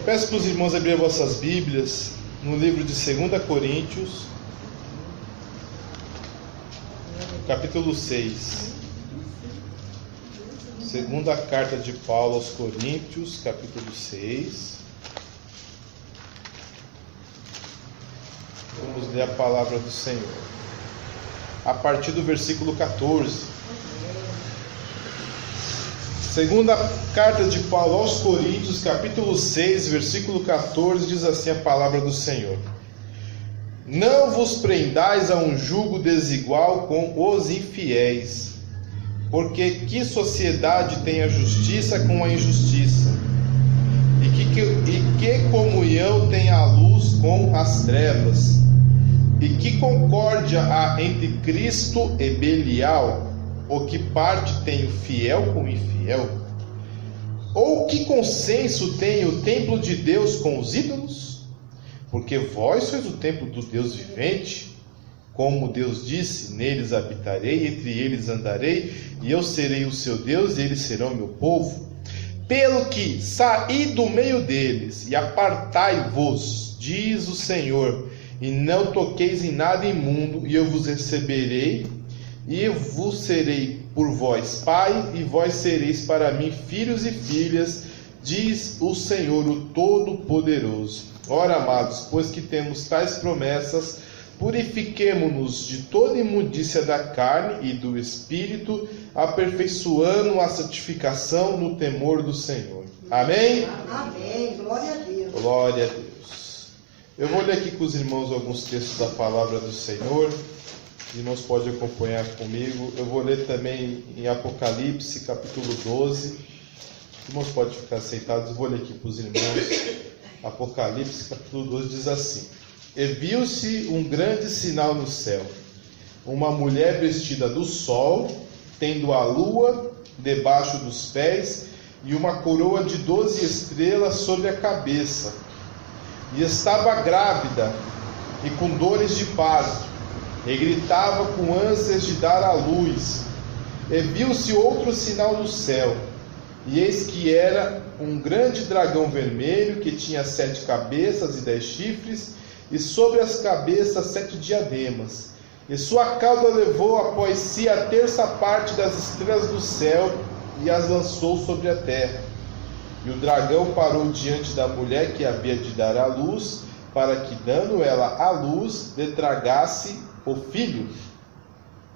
Eu peço para os irmãos abrirem vossas Bíblias no livro de 2 Coríntios, capítulo 6. Segunda carta de Paulo aos Coríntios, capítulo 6. Vamos ler a palavra do Senhor, a partir do versículo 14. Segunda carta de Paulo aos Coríntios, capítulo 6, versículo 14, diz assim a palavra do Senhor: Não vos prendais a um jugo desigual com os infiéis, porque que sociedade tem a justiça com a injustiça? E que comunhão tem a luz com as trevas? E que concórdia há entre Cristo e Belial? Ou que parte tem o fiel com o infiel? Ou que consenso tem o templo de Deus com os ídolos? Porque vós sois o templo do Deus vivente. Como Deus disse, neles habitarei, entre eles andarei, e eu serei o seu Deus, e eles serão meu povo. Pelo que saí do meio deles, e apartai-vos, diz o Senhor, e não toqueis em nada imundo, e eu vos receberei, e vos serei por vós pai, e vós sereis para mim filhos e filhas, diz o Senhor, o Todo-Poderoso. Ora, amados, pois que temos tais promessas, purifiquemo-nos de toda imundícia da carne e do espírito, aperfeiçoando a santificação no temor do Senhor. Amém? Amém. Glória a Deus. Glória a Deus. Eu vou ler aqui com os irmãos alguns textos da palavra do Senhor. Os irmãos podem acompanhar comigo. Eu vou ler também em Apocalipse, capítulo 12. Os irmãos podem ficar sentados. Eu vou ler aqui para os irmãos. Apocalipse, capítulo 12 diz assim: E viu-se um grande sinal no céu, uma mulher vestida do sol, tendo a lua debaixo dos pés, e uma coroa de 12 estrelas sobre a cabeça. E estava grávida, e com dores de parto, e gritava com ânsias de dar à luz. E viu-se outro sinal no céu, e eis que era um grande dragão vermelho, que tinha 7 cabeças e 10 chifres, e sobre as cabeças 7 diademas. E sua cauda levou após si a terça parte das estrelas do céu, e as lançou sobre a terra. E o dragão parou diante da mulher que havia de dar à luz, para que, dando ela à luz, lhe tragasse o filho.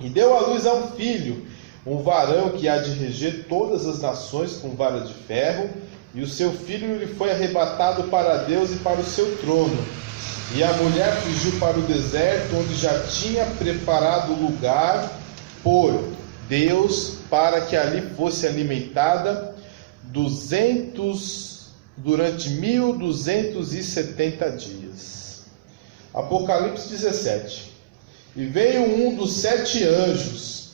E deu à luz a um filho, um varão que há de reger todas as nações com vara de ferro, e o seu filho lhe foi arrebatado para Deus e para o seu trono. E a mulher fugiu para o deserto, onde já tinha preparado lugar por Deus, para que ali fosse alimentada durante 1270 dias. Apocalipse 17. E veio um dos 7 anjos,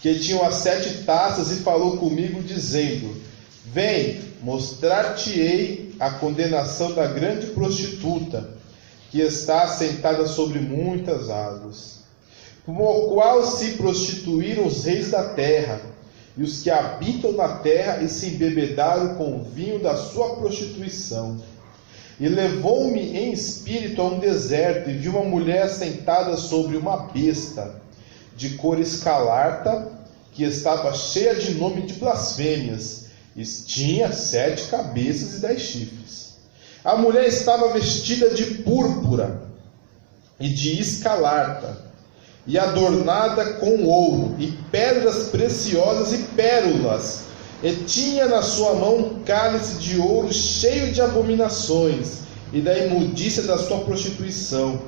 que tinham as 7 taças, e falou comigo, dizendo: Vem, mostrar-te-ei a condenação da grande prostituta, que está assentada sobre muitas águas, com o qual se prostituíram os reis da terra, e os que habitam na terra, e se embebedaram com o vinho da sua prostituição. E levou-me em espírito a um deserto, e vi uma mulher sentada sobre uma besta, de cor escarlata, que estava cheia de nome de blasfêmias, e tinha 7 cabeças e 10 chifres. A mulher estava vestida de púrpura e de escarlata, e adornada com ouro, e pedras preciosas e pérolas, e tinha na sua mão um cálice de ouro cheio de abominações, e da imundícia da sua prostituição.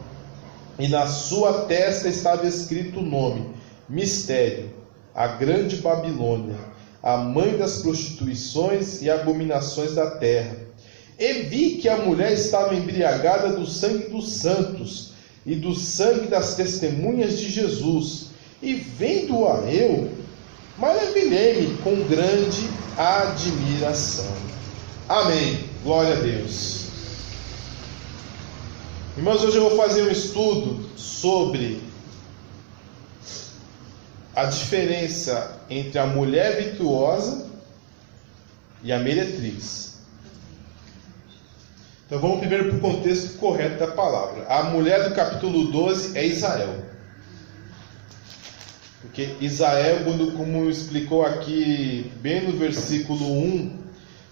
E na sua testa estava escrito o nome: Mistério, a grande Babilônia, a mãe das prostituições e abominações da terra. E vi que a mulher estava embriagada do sangue dos santos, e do sangue das testemunhas de Jesus. E vendo-a eu, maravilhei-me com grande admiração. Amém. Glória a Deus. Irmãos, hoje eu vou fazer um estudo sobre a diferença entre a mulher virtuosa e a meretriz. Então vamos primeiro para o contexto correto da palavra. A mulher do capítulo 12 é Israel. Porque Israel, como explicou aqui bem no versículo 1,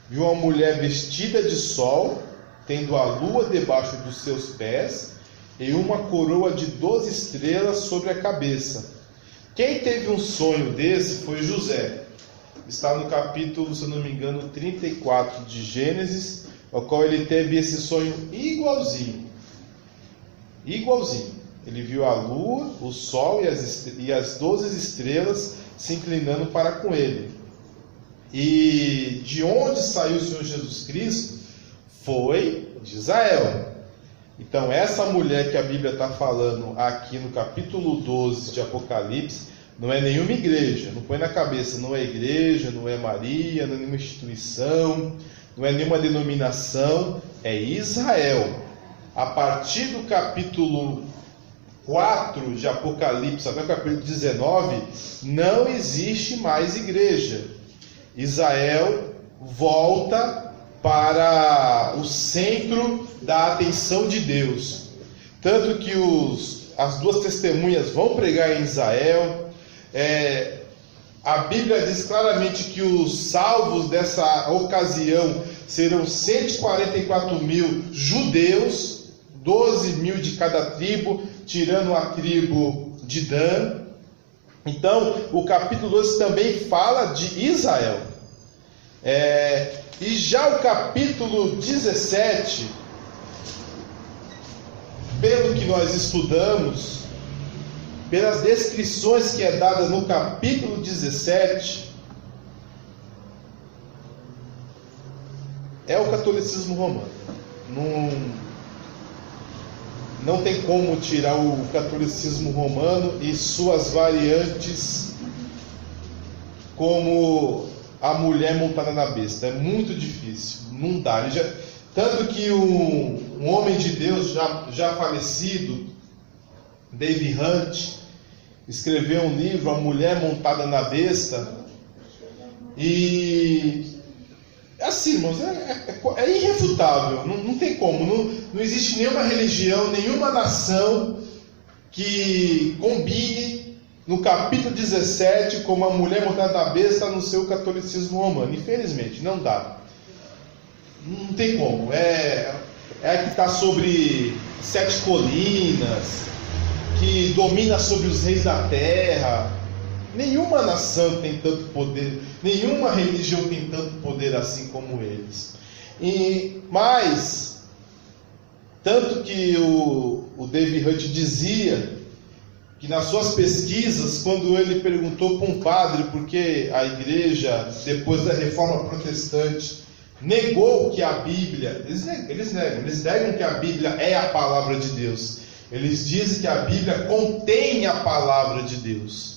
viu uma mulher vestida de sol, tendo a lua debaixo dos seus pés e uma coroa de 12 estrelas sobre a cabeça. Quem teve um sonho desse foi José. Está no capítulo, se eu não me engano, 34 de Gênesis, ao qual ele teve esse sonho igualzinho. Igualzinho. Ele viu a lua, o sol e as 12 estrelas se inclinando para com ele. E de onde saiu o Senhor Jesus Cristo? Foi de Israel. Então essa mulher que a Bíblia está falando aqui no capítulo 12 de Apocalipse, não é nenhuma igreja. Não põe na cabeça, não é igreja, não é Maria, não é nenhuma instituição, não é nenhuma denominação, é Israel. A partir do capítulo 4 de Apocalipse até o capítulo 19, não existe mais igreja. Israel volta para o centro da atenção de Deus. Tanto que as duas testemunhas vão pregar em Israel. A Bíblia diz claramente que os salvos dessa ocasião serão 144.000 judeus, 12.000 de cada tribo, tirando a tribo de Dan. Então, o capítulo 12 também fala de Israel. E já o capítulo 17, pelo que nós estudamos, pelas descrições que é dada no capítulo 17, é o catolicismo romano. Não tem como tirar o catolicismo romano e suas variantes, como a mulher montada na besta. É muito difícil, não dá. Tanto que um homem de Deus já falecido, David Hunt, escreveu um livro, A Mulher Montada na Besta. E assim, irmãos, é irrefutável, não tem como, não existe nenhuma religião, nenhuma nação que combine no capítulo 17 como a mulher montada na besta no seu catolicismo romano. Infelizmente, não dá. Não tem como. É a que está sobre 7 colinas, que domina sobre os reis da terra. Nenhuma nação tem tanto poder, nenhuma religião tem tanto poder assim como eles. Mas, tanto que o David Hunt dizia que nas suas pesquisas, quando ele perguntou para um padre por que a igreja, depois da reforma protestante, negou que a Bíblia, eles negam que a Bíblia é a palavra de Deus. Eles dizem que a Bíblia contém a palavra de Deus.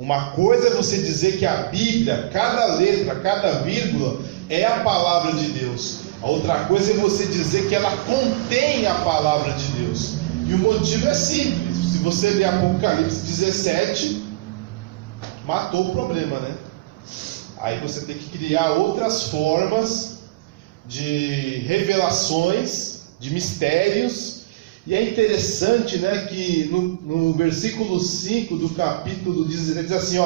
Uma coisa é você dizer que a Bíblia, cada letra, cada vírgula, é a palavra de Deus. A outra coisa é você dizer que ela contém a palavra de Deus. E o motivo é simples. Se você ler Apocalipse 17, matou o problema, né? Aí você tem que criar outras formas de revelações, de mistérios. E é interessante, né, que no versículo 5 do capítulo 17 diz assim,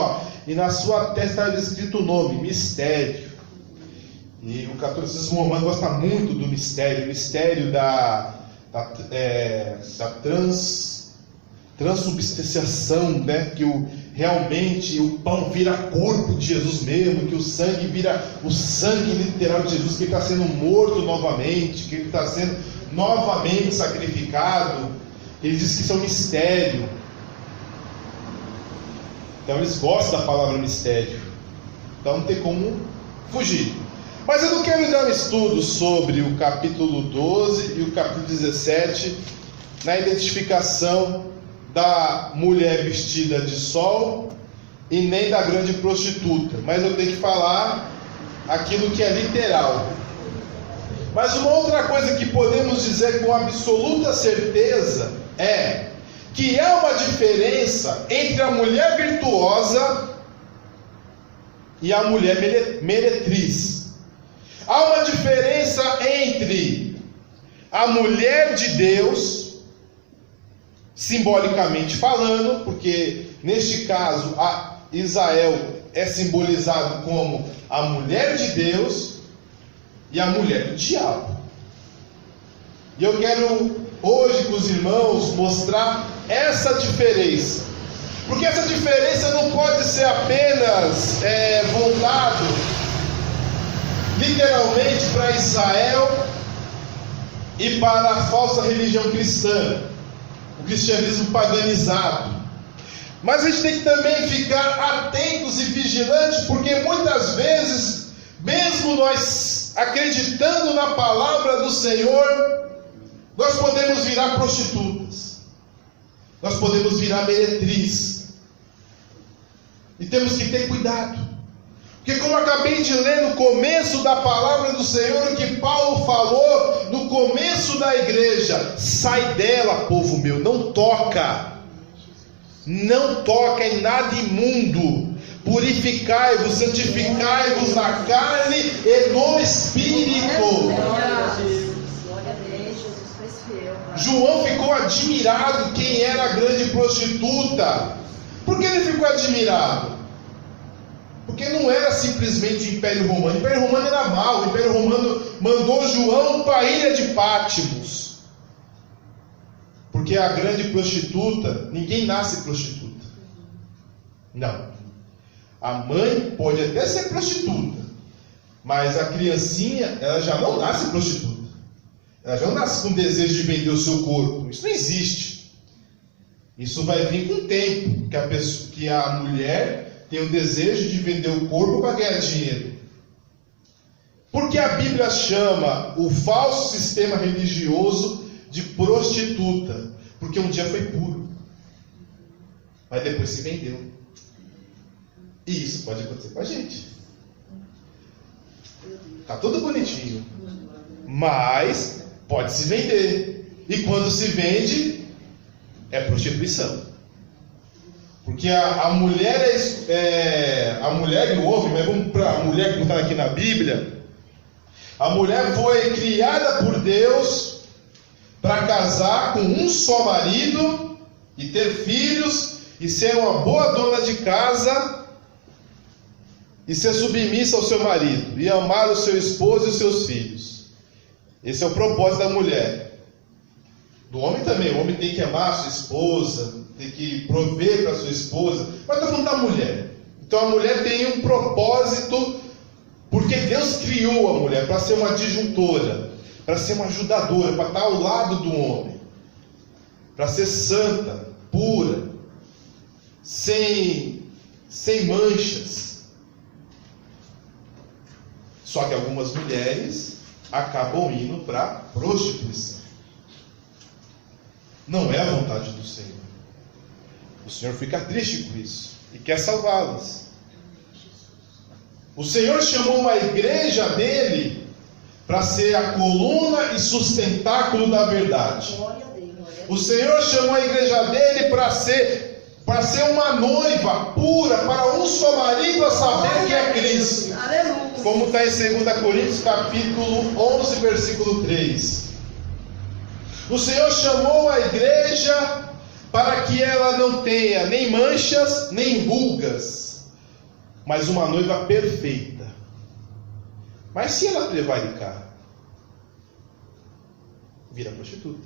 e na sua testa estava escrito o nome, mistério. E o catolicismo romano gosta muito do mistério, o mistério da transubstanciação, né, que realmente o pão vira corpo de Jesus mesmo, que o sangue vira o sangue literal de Jesus, que ele está sendo morto novamente, que ele está sendo novamente sacrificado. Ele diz que isso é um mistério. Então eles gostam da palavra mistério. Então não tem como fugir. Mas eu não quero dar um estudo sobre o capítulo 12 e o capítulo 17 na identificação da mulher vestida de sol e nem da grande prostituta. Mas eu tenho que falar aquilo que é literal. Mas uma outra coisa que podemos dizer com absoluta certeza é que há uma diferença entre a mulher virtuosa e a mulher meretriz. Há uma diferença entre a mulher de Deus, simbolicamente falando, porque neste caso a Israel é simbolizado como a mulher de Deus e a mulher do diabo. E eu quero hoje com os irmãos mostrar essa diferença, porque essa diferença não pode ser apenas voltado literalmente para Israel e para a falsa religião cristã, o cristianismo paganizado. Mas a gente tem que também ficar atentos e vigilantes, porque muitas vezes, mesmo nós acreditando na palavra do Senhor, nós podemos virar prostitutas, nós podemos virar meretriz, e temos que ter cuidado, porque como eu acabei de ler no começo da palavra do Senhor, o que Paulo falou no começo da igreja: sai dela, povo meu, não toca em nada imundo, purificai-vos, santificai-vos na carne e no Espírito. João ficou admirado quem era a grande prostituta. Por que ele ficou admirado? Porque não era simplesmente o Império Romano. O Império Romano era mau. O Império Romano mandou João para a ilha de Patmos. Porque a grande prostituta, ninguém nasce prostituta. Não. A mãe pode até ser prostituta, mas a criancinha, ela já não nasce prostituta. Ela já não nasce com desejo de vender o seu corpo. Isso não existe. Isso vai vir com o tempo, que a mulher tem o desejo de vender o corpo para ganhar dinheiro. Por que a Bíblia chama o falso sistema religioso de prostituta? Porque um dia foi puro, mas depois se vendeu. E isso pode acontecer com a gente. Está tudo bonitinho, mas pode se vender. E quando se vende, é prostituição. Porque a mulher a mulher e o homem, mas vamos para a mulher que está aqui na Bíblia. A mulher foi criada por Deus para casar com um só marido e ter filhos e ser uma boa dona de casa e ser submissa ao seu marido e amar o seu esposo e os seus filhos. Esse é o propósito da mulher. Do homem também. O homem tem que amar a sua esposa, tem que prover para a sua esposa. Mas estou falando da mulher. Então a mulher tem um propósito, porque Deus criou a mulher para ser uma adjuntora, para ser uma ajudadora, para estar ao lado do homem, para ser santa, pura, sem manchas. Só que algumas mulheres acabam indo para a prostituição. Não é a vontade do Senhor. O Senhor fica triste com isso e quer salvá-las. O Senhor chamou uma igreja dele para ser a coluna e sustentáculo da verdade. O Senhor chamou a igreja dele para ser uma noiva pura, para um só marido, a saber que é Cristo. Como está em 2 Coríntios capítulo 11, versículo 3. O Senhor chamou a igreja para que ela não tenha nem manchas, nem rugas, mas uma noiva perfeita. Mas se ela prevaricar, vira prostituta.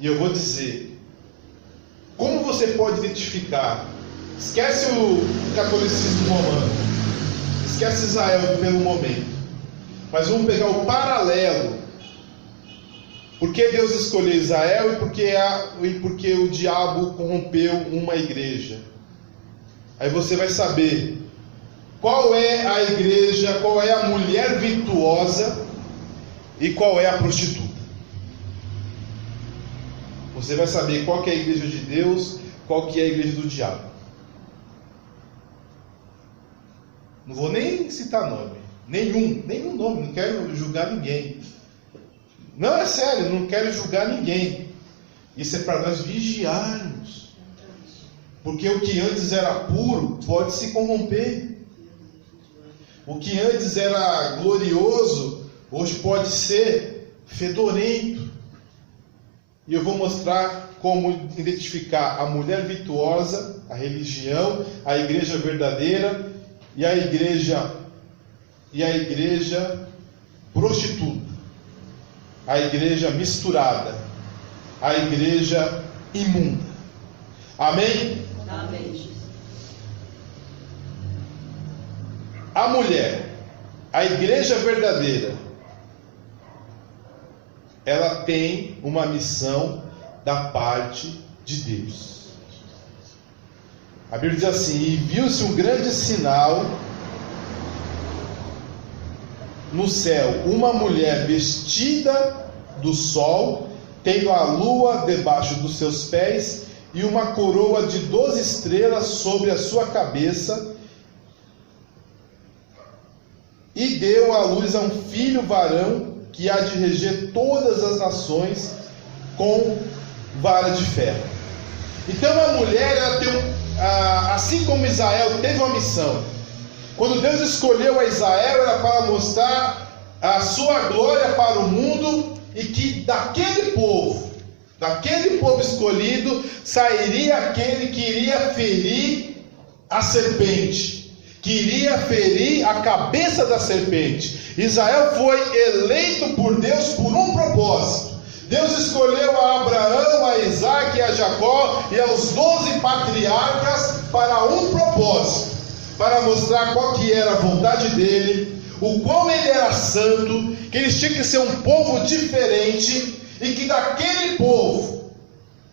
E eu vou dizer, como você pode identificar? Esquece o catolicismo romano, esquece Israel pelo momento, mas vamos pegar o paralelo. Por que Deus escolheu Israel e porque o diabo corrompeu uma igreja? Aí você vai saber qual é a igreja, qual é a mulher virtuosa e qual é a prostituta. Você vai saber qual que é a igreja de Deus, qual que é a igreja do diabo. Não vou nem citar nome, nenhum nome, não quero julgar ninguém. Não, é sério, não quero julgar ninguém. Isso é para nós vigiarmos. Porque o que antes era puro pode se corromper. O que antes era glorioso, hoje pode ser fedorento. E eu vou mostrar como identificar a mulher virtuosa, a religião, a igreja verdadeira e a igreja prostituta, a igreja misturada, a igreja imunda. Amém? Amém. A mulher, a igreja verdadeira, ela tem uma missão da parte de Deus. A Bíblia diz assim: e viu-se um grande sinal no céu, uma mulher vestida do sol, tendo a lua debaixo dos seus pés, e uma coroa de 12 estrelas sobre a sua cabeça, e deu à luz a um filho varão, que há de reger todas as nações com vara de ferro. Então a mulher, ela tem assim como Israel teve uma missão. Quando Deus escolheu a Israel, era para mostrar a sua glória para o mundo, e que daquele povo escolhido, sairia aquele que iria ferir a serpente, que iria ferir a cabeça da serpente. Israel foi eleito por Deus por um propósito. Deus escolheu a Abraão, a Isaac e a Jacó e aos 12 patriarcas para um propósito, para mostrar qual que era a vontade dele, o qual ele era santo, que eles tinham que ser um povo diferente, e que daquele povo,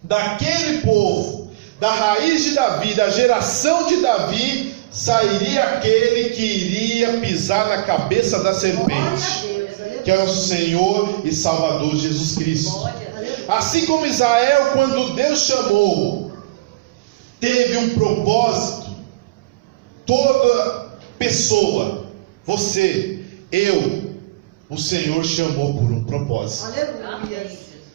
da raiz de Davi, da geração de Davi, sairia aquele que iria pisar na cabeça da serpente, que é o Senhor e Salvador Jesus Cristo. Assim como Israel, quando Deus chamou, teve um propósito. Toda pessoa, você, eu, o Senhor chamou por um propósito.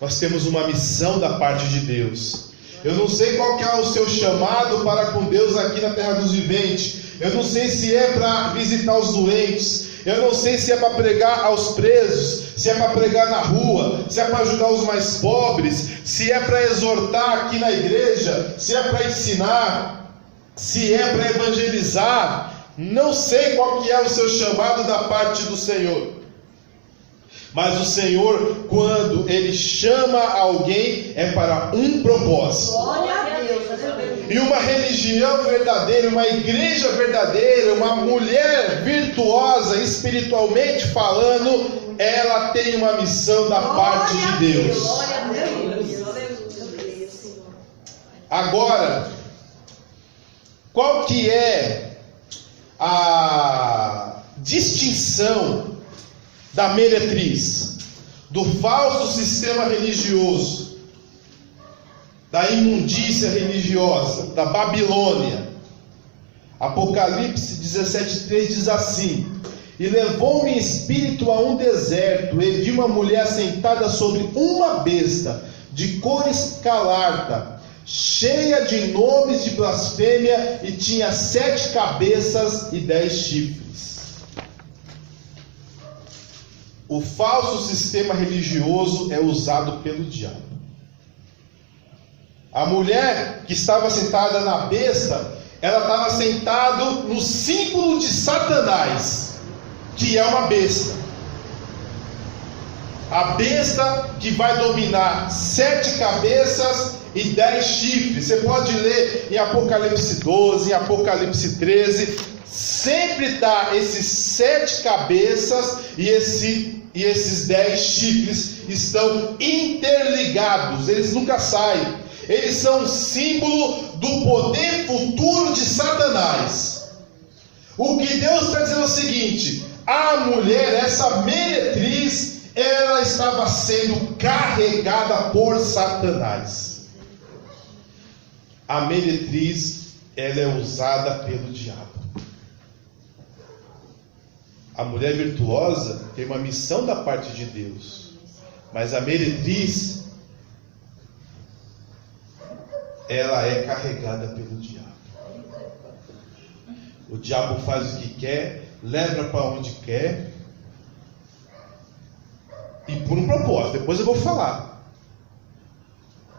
Nós temos uma missão da parte de Deus. Eu não sei qual que é o seu chamado para com Deus aqui na terra dos viventes. Eu não sei se é para visitar os doentes. Eu não sei se é para pregar aos presos, se é para pregar na rua, se é para ajudar os mais pobres, se é para exortar aqui na igreja, se é para ensinar, se é para evangelizar. Não sei qual que é o seu chamado da parte do Senhor. Mas o Senhor, quando Ele chama alguém, é para um propósito. Glória a Deus. E uma religião verdadeira, uma igreja verdadeira, uma mulher virtuosa, espiritualmente falando, ela tem uma missão da parte de Deus. Glória a Deus. Agora, qual que é a distinção da meretriz, do falso sistema religioso, da imundícia religiosa, da Babilônia? Apocalipse 17:3 diz assim: e levou-me em espírito a um deserto, e vi uma mulher sentada sobre uma besta, de cor escarlata, cheia de nomes de blasfêmia, e tinha 7 cabeças e 10 chifres. O falso sistema religioso é usado pelo diabo. A mulher que estava sentada na besta, ela estava sentada no símbolo de Satanás, que é uma besta. A besta que vai dominar 7 cabeças e 10 chifres. Você pode ler em Apocalipse 12, em Apocalipse 13. Sempre está esses 7 cabeças e esses 10 chifres estão interligados. Eles nunca saem. Eles são um símbolo do poder futuro de Satanás. O que Deus está dizendo é o seguinte: a mulher, essa meretriz, ela estava sendo carregada por Satanás. A meretriz, ela é usada pelo diabo. A mulher virtuosa tem uma missão da parte de Deus, mas a meretriz, ela é carregada pelo diabo. O diabo faz o que quer, leva para onde quer, E por um propósito, depois eu vou falar.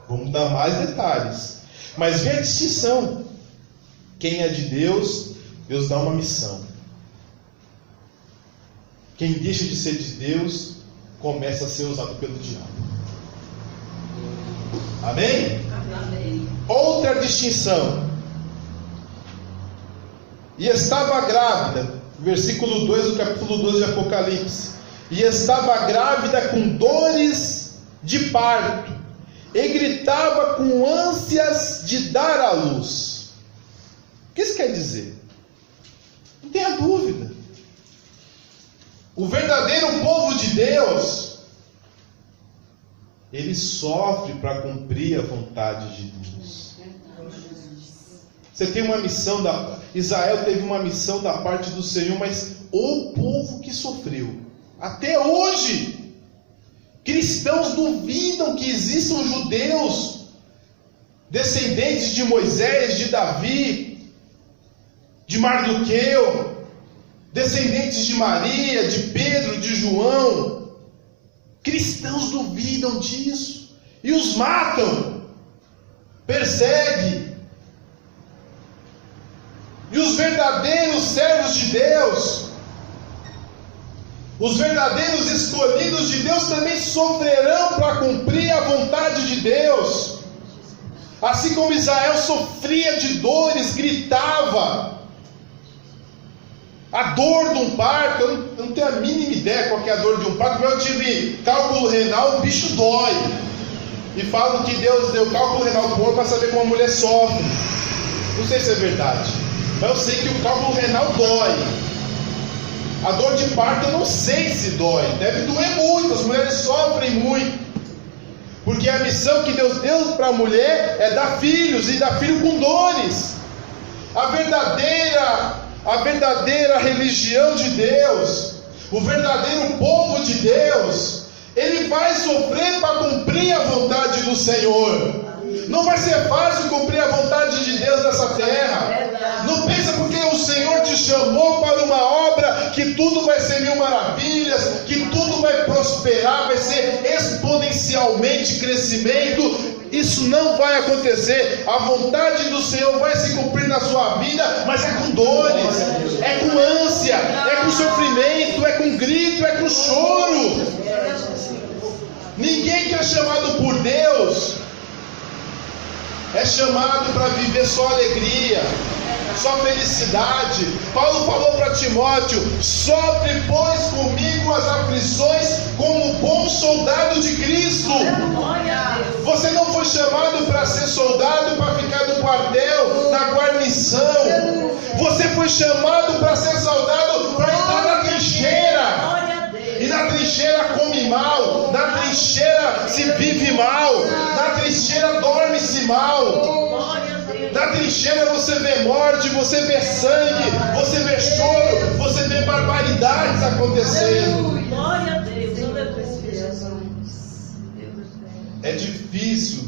Vamos dar mais detalhes. Mas vê a distinção. Quem é de Deus, Deus dá uma missão. Quem deixa de ser de Deus, começa a ser usado pelo diabo. Amém? Amém. Outra distinção. E estava grávida, versículo 2 do capítulo 12 de Apocalipse. E estava grávida com dores de parto, e gritava com ânsias de dar à luz. O que isso quer dizer? Não tenha dúvida. O verdadeiro povo de Deus, ele sofre para cumprir a vontade de Deus. Você tem uma missão, Israel teve uma missão da parte do Senhor, mas o povo que sofreu. Até hoje, cristãos duvidam que existam judeus, descendentes de Moisés, de Davi, de Mardoqueu, descendentes de Maria, de Pedro, de João. Cristãos duvidam disso e os matam, perseguem. E os verdadeiros servos de Deus, os verdadeiros escolhidos de Deus também sofrerão para cumprir a vontade de Deus. Assim como Israel sofria de dores, gritava. A dor de um parto, eu não tenho a mínima ideia qual que é a dor de um parto, mas eu tive cálculo renal, o bicho dói. E falam que Deus deu cálculo renal para o homem para saber como a mulher sofre. Não sei se é verdade, mas eu sei que o cálculo renal dói. A dor de parto eu não sei se dói, deve doer muito, as mulheres sofrem muito. Porque a missão que Deus deu para a mulher é dar filhos, e dar filho com dores. A verdadeira religião de Deus, o verdadeiro povo de Deus, ele vai sofrer para cumprir a vontade do Senhor. Não vai ser fácil cumprir a vontade de Deus nessa terra. Não pensa porque o Senhor te chamou para uma obra que tudo vai ser mil maravilhas, que tudo vai prosperar, vai ser exponencialmente crescimento. Isso não vai acontecer. A vontade do Senhor vai se cumprir na sua vida, mas é com dores, é com ânsia, é com sofrimento, é com grito, é com choro. Ninguém que é chamado por Deus é chamado para viver só alegria, só felicidade. Paulo falou para Timóteo: sofre, pois, comigo as aflições como bom soldado de Cristo. Você não foi chamado para ser soldado, para ficar no quartel, na guarnição. Você foi chamado para ser soldado, para entrar na trincheira. E na trincheira come mal, na trincheira se vive mal, na trincheira dorme-se mal. Na trincheira você vê morte, você vê sangue, você vê choro, você vê barbaridades acontecendo. É difícil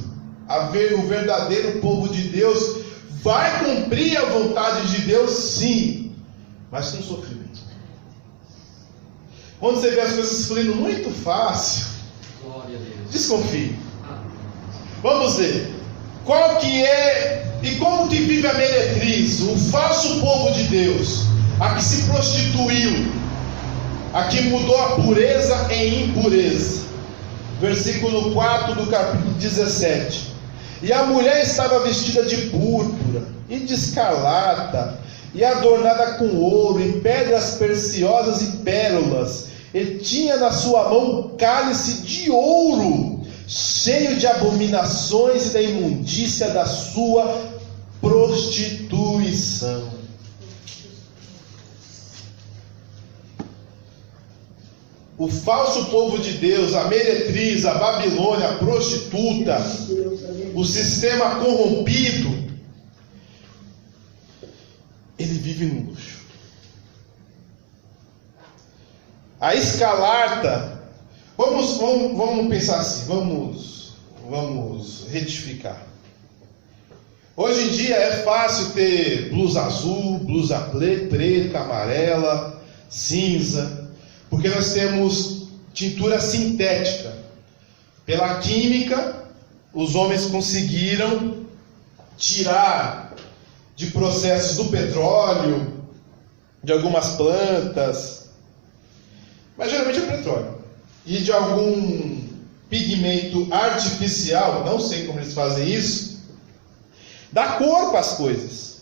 haver o verdadeiro povo de Deus. Vai cumprir a vontade de Deus, sim, mas com sofrimento. Quando você vê as coisas fluindo muito fácil, desconfie. Vamos ver qual que é e como que vive a meretriz, o falso povo de Deus, a que se prostituiu, a que mudou a pureza em impureza. Versículo 4 do capítulo 17. E a mulher estava vestida de púrpura e de escarlata, e adornada com ouro, e pedras preciosas e pérolas, e tinha na sua mão um cálice de ouro, cheio de abominações e da imundícia da sua prostituição. O falso povo de Deus, a meretriz, a Babilônia, a prostituta, o sistema corrompido, ele vive no luxo. A escarlata, vamos pensar assim, vamos retificar. Hoje em dia é fácil ter blusa azul, blusa preta, amarela, cinza, porque nós temos tintura sintética. Pela química, os homens conseguiram tirar de processos do petróleo, de algumas plantas, mas geralmente é petróleo, e de algum pigmento artificial, não sei como eles fazem isso, dá cor para as coisas.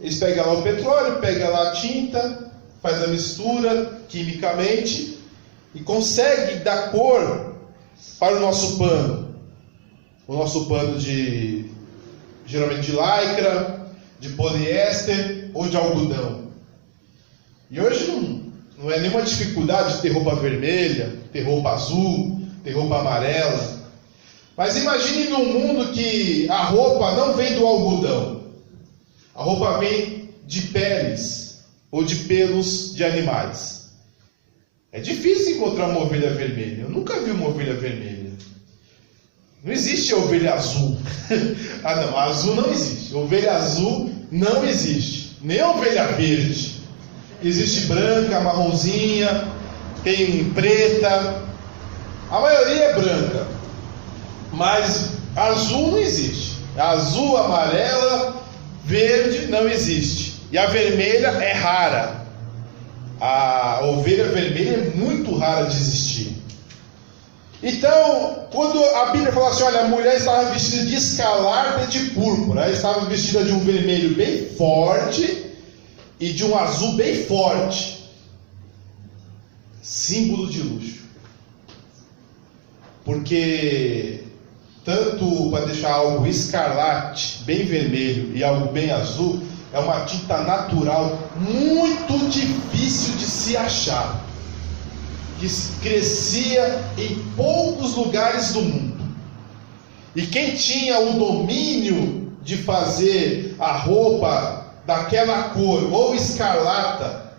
Eles pegam lá o petróleo, pegam lá a tinta, faz a mistura quimicamente e consegue dar cor para o nosso pano. O nosso pano geralmente de lycra, de poliéster ou de algodão. E hoje não é nenhuma dificuldade ter roupa vermelha, ter roupa azul, ter roupa amarela. Mas imagine num mundo que a roupa não vem do algodão. A roupa vem de peles ou de pelos de animais. É difícil encontrar uma ovelha vermelha. Eu nunca vi uma ovelha vermelha. Não existe a ovelha azul. Ah não, a azul não existe. Ovelha azul não existe. Nem a ovelha verde. Existe branca, marronzinha, tem preta. A maioria é branca. Mas azul não existe. Azul, amarela, verde não existe. E a vermelha é rara. A ovelha vermelha é muito rara de existir. Então, quando a Bíblia fala assim, olha, a mulher estava vestida de escarlate e de púrpura, ela estava vestida de um vermelho bem forte e de um azul bem forte, símbolo de luxo. Porque tanto para deixar algo escarlate, bem vermelho, e algo bem azul, é uma tinta natural muito difícil de se achar, que crescia em poucos lugares do mundo. E quem tinha o domínio de fazer a roupa daquela cor, ou escarlata,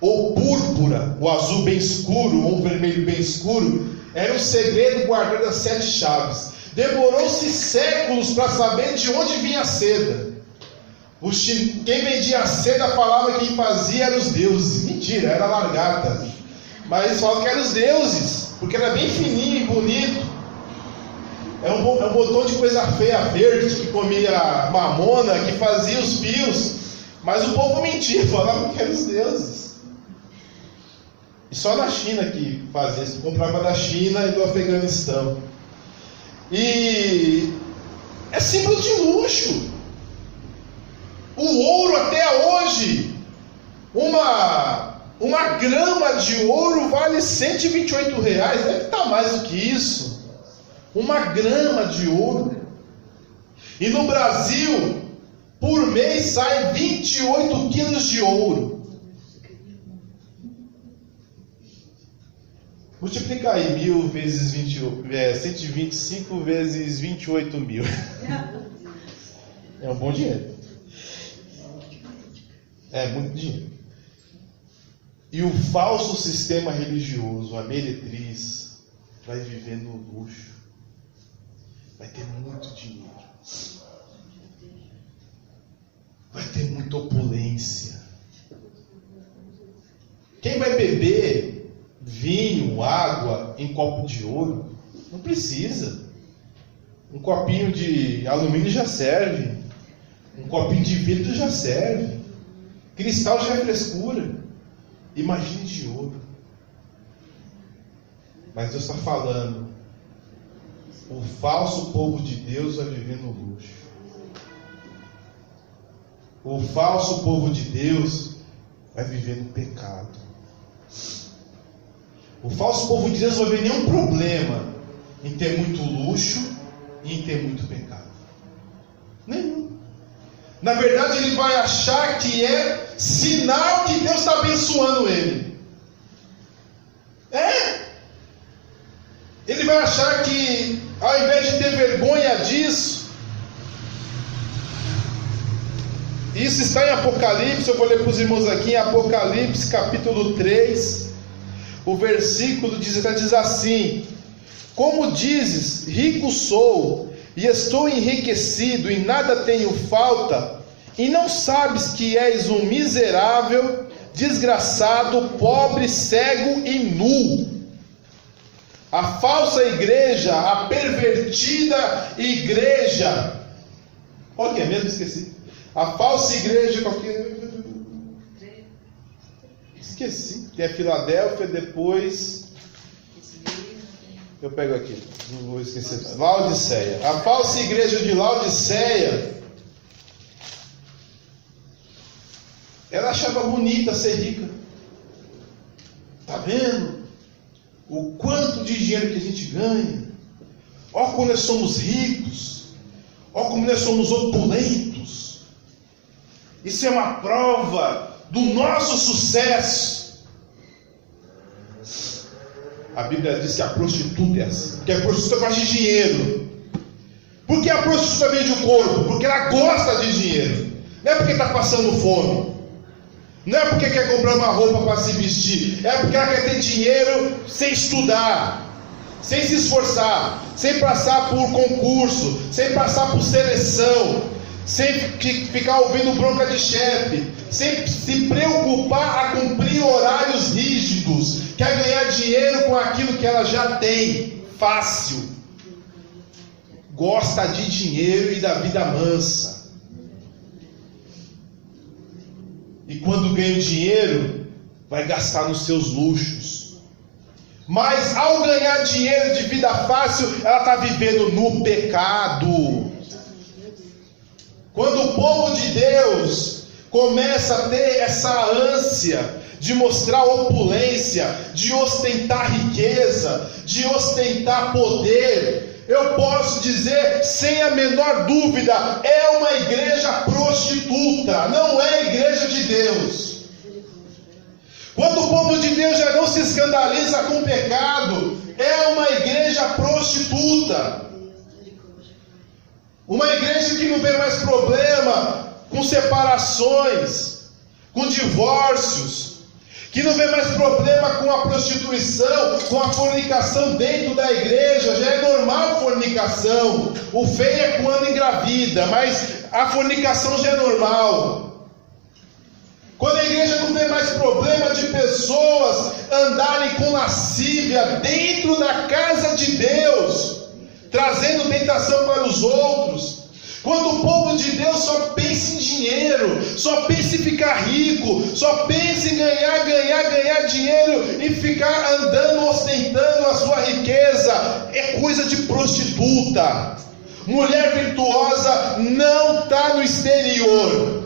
ou púrpura, o azul bem escuro, ou o vermelho bem escuro, era um segredo guardado às 7 chaves. Demorou-se séculos para saber de onde vinha a seda. Quem vendia a seda falava que quem fazia eram os deuses. Mentira, era largata. Mas eles falavam que eram os deuses, porque era bem fininho e bonito. É um botão de coisa feia verde que comia mamona, que fazia os fios. Mas o povo mentia, falava que eram os deuses. E só na China que fazia isso, comprava da China e do Afeganistão. E é símbolo de luxo. O ouro até hoje, uma grama de ouro vale R$128, deve estar mais do que isso. Uma grama de ouro. E no Brasil, por mês sai 28 quilos de ouro. Multiplica aí 1000 vezes 125 vezes 28 mil. É um bom dinheiro. É muito dinheiro. E o falso sistema religioso, a meretriz, vai viver no luxo. Vai ter muito dinheiro. Vai ter muita opulência. Quem vai beber vinho, água em copo de ouro? Não precisa. Um copinho de alumínio já serve. Um copinho de vidro já serve. Cristal já é frescura. Imagine de ouro. Mas Deus está falando, o falso povo de Deus vai viver no luxo. O falso povo de Deus vai viver no pecado. O falso povo de Deus não vai ver nenhum problema em ter muito luxo e em ter muito pecado. Nenhum. Na verdade, ele vai achar que é sinal que Deus está abençoando ele. Ele vai achar que, ao invés de ter vergonha disso, isso está em Apocalipse, eu vou ler para os irmãos aqui, em Apocalipse capítulo 3, o versículo 17 diz assim: como dizes, rico sou, e estou enriquecido, e nada tenho falta, e não sabes que és um miserável, desgraçado, pobre, cego e nu. A falsa igreja, a pervertida igreja. Qual que é mesmo? Esqueci. A falsa igreja, qual que é? Esqueci. Tem a Filadélfia, depois... Eu pego aqui, não vou esquecer. Laodiceia. A falsa igreja de Laodiceia, ela achava bonita ser rica. Tá vendo? O quanto de dinheiro que a gente ganha. Ó como nós somos ricos. Ó como nós somos opulentos. Isso é uma prova do nosso sucesso. A Bíblia diz que a prostituta é assim. Que a prostituta gosta de dinheiro. Por que a prostituta vende o corpo? Porque ela gosta de dinheiro. Não é porque está passando fome. Não é porque quer comprar uma roupa para se vestir. É porque ela quer ter dinheiro sem estudar, sem se esforçar, sem passar por concurso, sem passar por seleção, sem ficar ouvindo bronca de chefe, sem se preocupar a cumprir horários rígidos. Quer ganhar dinheiro com aquilo que ela já tem, fácil. Gosta de dinheiro e da vida mansa. E quando ganha dinheiro, vai gastar nos seus luxos. Mas ao ganhar dinheiro de vida fácil, ela está vivendo no pecado. Quando o povo de Deus começa a ter essa ânsia de mostrar opulência, de ostentar riqueza, de ostentar poder, eu posso dizer sem a menor dúvida, é uma igreja prostituta, não é a igreja de Deus. Quando o povo de Deus já não se escandaliza com o pecado, é uma igreja prostituta. Uma igreja que não vê mais problema com separações, com divórcios, que não vê mais problema com a prostituição, com a fornicação dentro da igreja. Já é normal a fornicação. O feio é quando engravida, mas a fornicação já é normal. Quando a igreja não vê mais problema de pessoas andarem com lascívia dentro da casa de Deus, trazendo tentação para os outros. Quando o povo de Deus só pensa em dinheiro, só pensa em ficar rico, só pensa em ganhar dinheiro e ficar andando, ostentando a sua riqueza, é coisa de prostituta. Mulher virtuosa não está no exterior.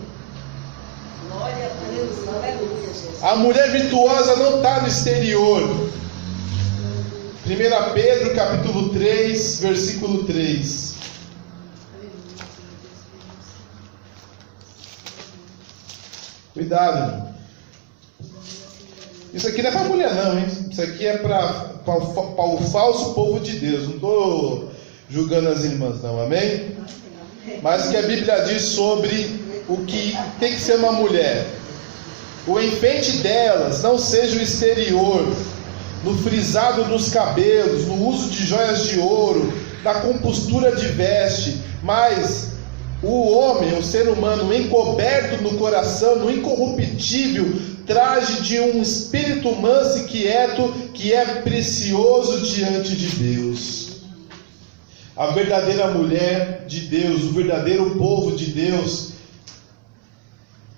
Glória a Deus, aleluia, Jesus. A mulher virtuosa não está no exterior. 1 Pedro capítulo 3, versículo 3. Cuidado, irmão. Isso aqui não é para mulher não, hein? Isso aqui é para o falso povo de Deus. Não estou julgando as irmãs não, amém? Mas o que a Bíblia diz sobre o que tem que ser uma mulher. O enfeite delas não seja o exterior, no frisado dos cabelos, no uso de joias de ouro, na compostura de veste, mas o homem, o ser humano, encoberto no coração, no incorruptível traje de um espírito manso e quieto, que é precioso diante de Deus. A verdadeira mulher de Deus, o verdadeiro povo de Deus,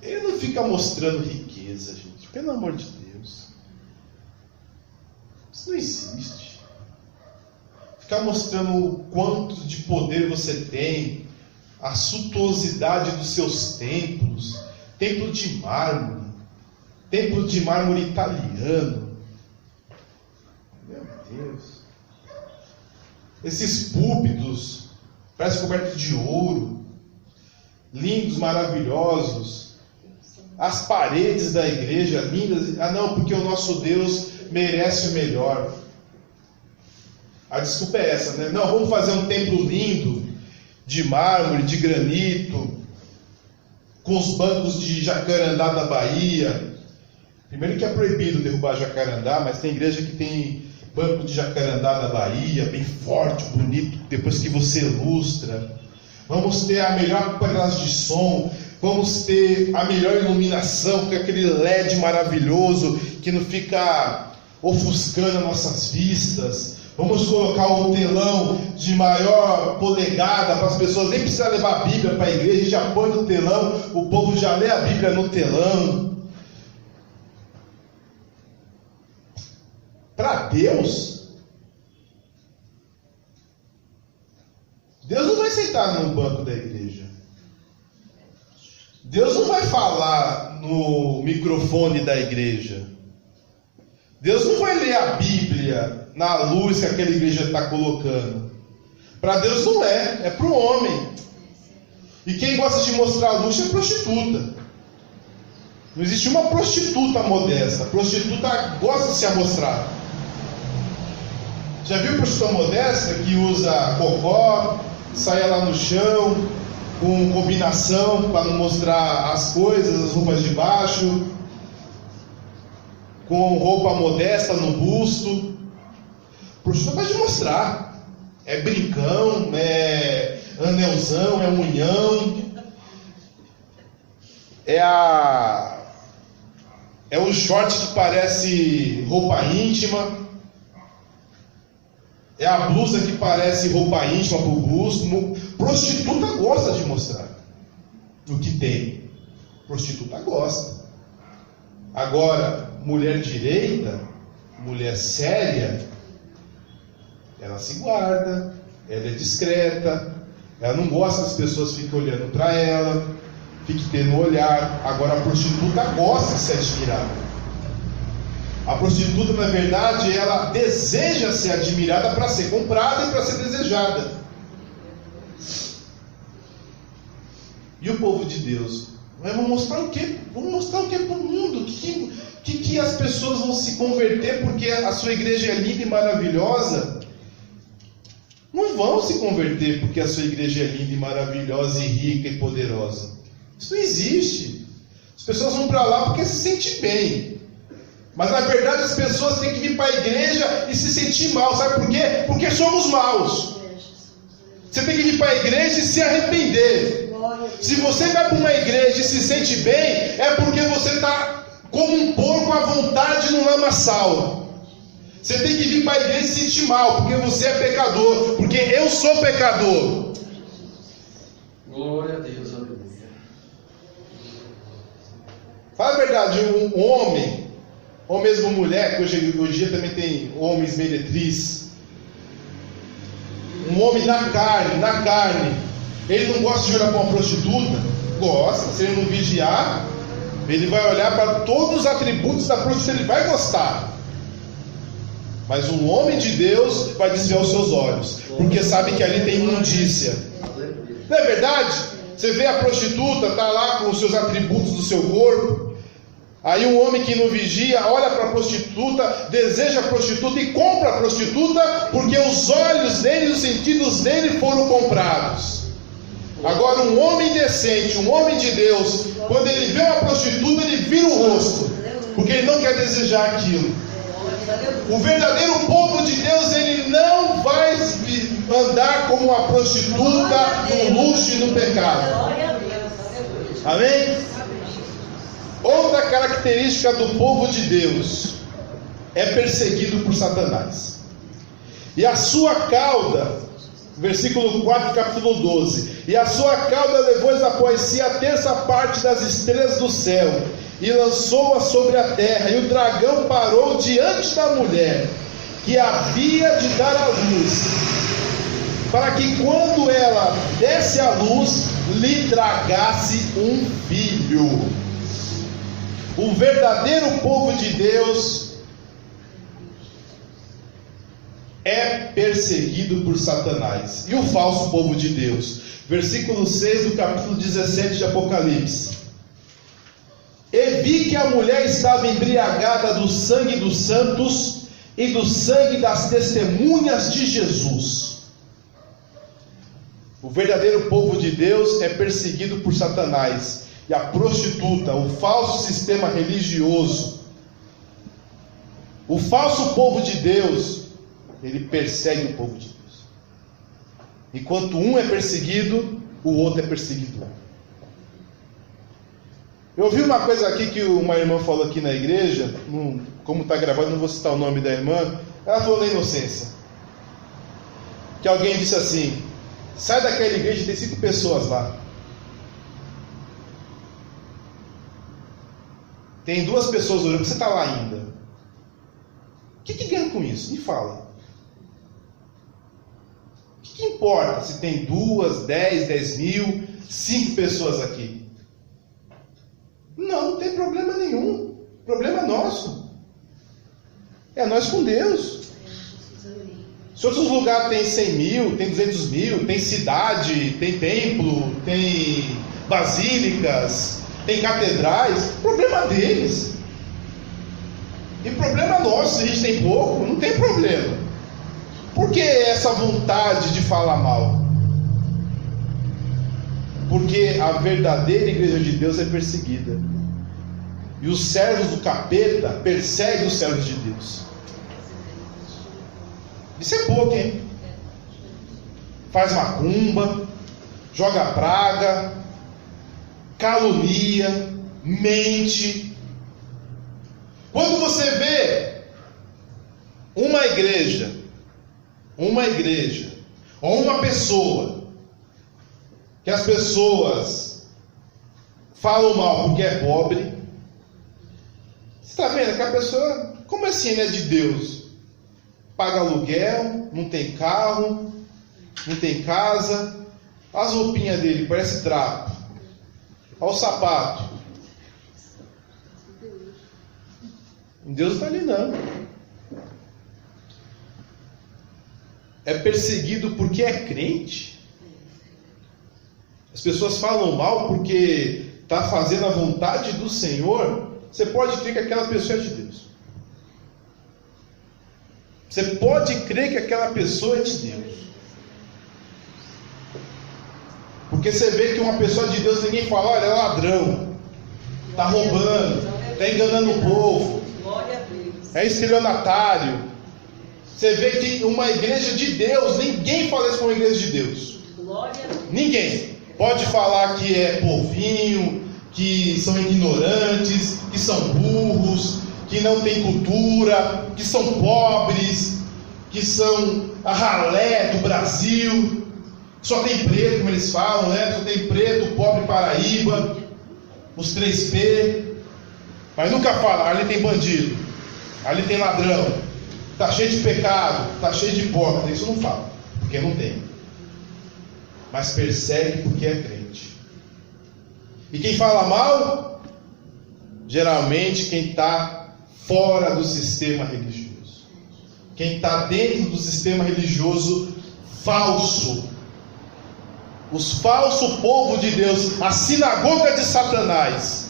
ele não fica mostrando riqueza, gente, pelo amor de Deus. Isso não existe. Ficar mostrando o quanto de poder você tem, a suntuosidade dos seus templos, templo de mármore italiano. Meu Deus. Esses púlpitos, parece cobertos de ouro, lindos, maravilhosos. As paredes da igreja lindas. Ah não, porque o nosso Deus merece o melhor. A desculpa é essa, né? Não, vamos fazer um templo lindo, de mármore, de granito, com os bancos de jacarandá da Bahia. Primeiro que é proibido derrubar jacarandá, mas tem igreja que tem banco de jacarandá da Bahia, bem forte, bonito, depois que você lustra. Vamos ter a melhor qualidade de som, vamos ter a melhor iluminação, com aquele LED maravilhoso, que não fica ofuscando as nossas vistas. Vamos colocar o telão de maior polegada para as pessoas nem precisar levar a Bíblia para a igreja, a gente já põe no telão, o povo já lê a Bíblia no telão. Para Deus, Deus não vai sentar no banco da igreja. Deus não vai falar no microfone da igreja. Deus não vai ler a Bíblia na luz que aquela igreja está colocando. Para Deus não é para o homem. E quem gosta de mostrar a luz é prostituta. Não existe uma prostituta modesta. A prostituta gosta de se amostrar. Já viu prostituta modesta que usa cocó, sai lá no chão, com combinação para não mostrar as coisas, as roupas de baixo, com roupa modesta no busto? Prostituta vai te mostrar. É brincão, é anelzão, é unhão. É o short que parece roupa íntima. É a blusa que parece roupa íntima para o busto. Prostituta gosta de mostrar o que tem. Prostituta gosta. Agora, mulher direita, mulher séria, ela se guarda, ela é discreta, ela não gosta que as pessoas fiquem olhando para ela, fiquem tendo olhar. Agora, a prostituta gosta de ser admirada. A prostituta, na verdade, ela deseja ser admirada para ser comprada e para ser desejada. E o povo de Deus? Vamos mostrar o quê? Vamos mostrar o quê para o mundo? Que as pessoas vão se converter porque a sua igreja é linda e maravilhosa? Não vão se converter porque a sua igreja é linda e maravilhosa e rica e poderosa. Isso não existe. As pessoas vão para lá porque se sentem bem. Mas na verdade as pessoas têm que vir para a igreja e se sentir mal. Sabe por quê? Porque somos maus. Você tem que vir para a igreja e se arrepender. Se você vai para uma igreja e se sente bem, é porque você está como um porco à vontade no lamaçal. Você tem que vir para a igreja e se sentir mal, porque você é pecador. Porque eu sou pecador. Glória a Deus, aleluia. Fala a verdade, um homem, ou mesmo mulher, que hoje em dia também tem homens meretriz. Um homem na carne, ele não gosta de olhar para uma prostituta? Gosta. Se ele não vigiar, ele vai olhar para todos os atributos da prostituta, ele vai gostar. Mas um homem de Deus vai desviar os seus olhos, porque sabe que ali tem imundícia. Não é verdade? Você vê a prostituta, está lá com os seus atributos do seu corpo. Aí um homem que não vigia, olha para a prostituta, deseja a prostituta e compra a prostituta, porque os olhos dele, os sentidos dele foram comprados. Agora um homem decente, um homem de Deus, quando ele vê uma prostituta, ele vira o rosto, porque ele não quer desejar aquilo. O verdadeiro povo de Deus, ele não vai andar como uma prostituta no luxo e no pecado. Amém? Outra característica do povo de Deus é perseguido por Satanás. E a sua cauda, versículo 4, capítulo 12: e a sua cauda levou após si a terça parte das estrelas do céu, e lançou-a sobre a terra, e o dragão parou diante da mulher, que havia de dar à luz, para que quando ela desse à luz, lhe tragasse um filho. O verdadeiro povo de Deus é perseguido por Satanás. E o falso povo de Deus? Versículo 6 do capítulo 17 de Apocalipse: e vi que a mulher estava embriagada do sangue dos santos e do sangue das testemunhas de Jesus. O verdadeiro povo de Deus é perseguido por Satanás. E a prostituta, o falso sistema religioso, o falso povo de Deus, ele persegue o povo de Deus. Enquanto um é perseguido, o outro é perseguidor. Eu ouvi uma coisa aqui que uma irmã falou aqui na igreja, como está gravado, não vou citar o nome da irmã. Ela falou da inocência. que alguém disse assim: sai daquela igreja, tem 5 pessoas lá. Tem 2 pessoas orando, você está lá ainda. O que ganha com isso? Me fala. O que importa se tem 2, 10, 10 mil, 5 pessoas aqui? Não tem problema nenhum. O problema é nosso. É nós com Deus. Se outros lugares tem 100 mil, tem 200 mil, tem cidade, tem templo, tem basílicas, tem catedrais, problema deles. E problema nosso, se a gente tem pouco, não tem problema. Por que essa vontade de falar mal? Porque a verdadeira igreja de Deus é perseguida. E os servos do capeta perseguem os servos de Deus. Isso é pouco, hein? Faz macumba, joga praga, calunia, mente. Quando você vê uma igreja, ou uma pessoa, que as pessoas falam mal porque é pobre, você está vendo que a pessoa, como assim, né, de Deus? Paga aluguel, não tem carro, não tem casa, as roupinhas dele parece trapo, olha o sapato. Deus não está ali não. É perseguido porque é crente. As pessoas falam mal porque está fazendo a vontade do Senhor. Você pode crer que aquela pessoa é de Deus. Você pode crer que aquela pessoa é de Deus. Porque você vê que uma pessoa de Deus, ninguém fala: olha, é ladrão, está roubando, está enganando o povo, é estelionatário. Você vê que uma igreja de Deus, ninguém fala isso com uma igreja de Deus. Ninguém. Pode falar que é povinho, que são ignorantes, que são burros, que não tem cultura, que são pobres, que são a ralé do Brasil, só tem preto, como eles falam, né? Só tem preto, pobre Paraíba, os 3P, mas nunca fala: ali tem bandido, ali tem ladrão, está cheio de pecado, está cheio de hipócrita. Isso não fala, porque não tem. Mas persegue porque é crente. E quem fala mal, geralmente quem está fora do sistema religioso, quem está dentro do sistema religioso falso, os falsos povo de Deus, a sinagoga de Satanás.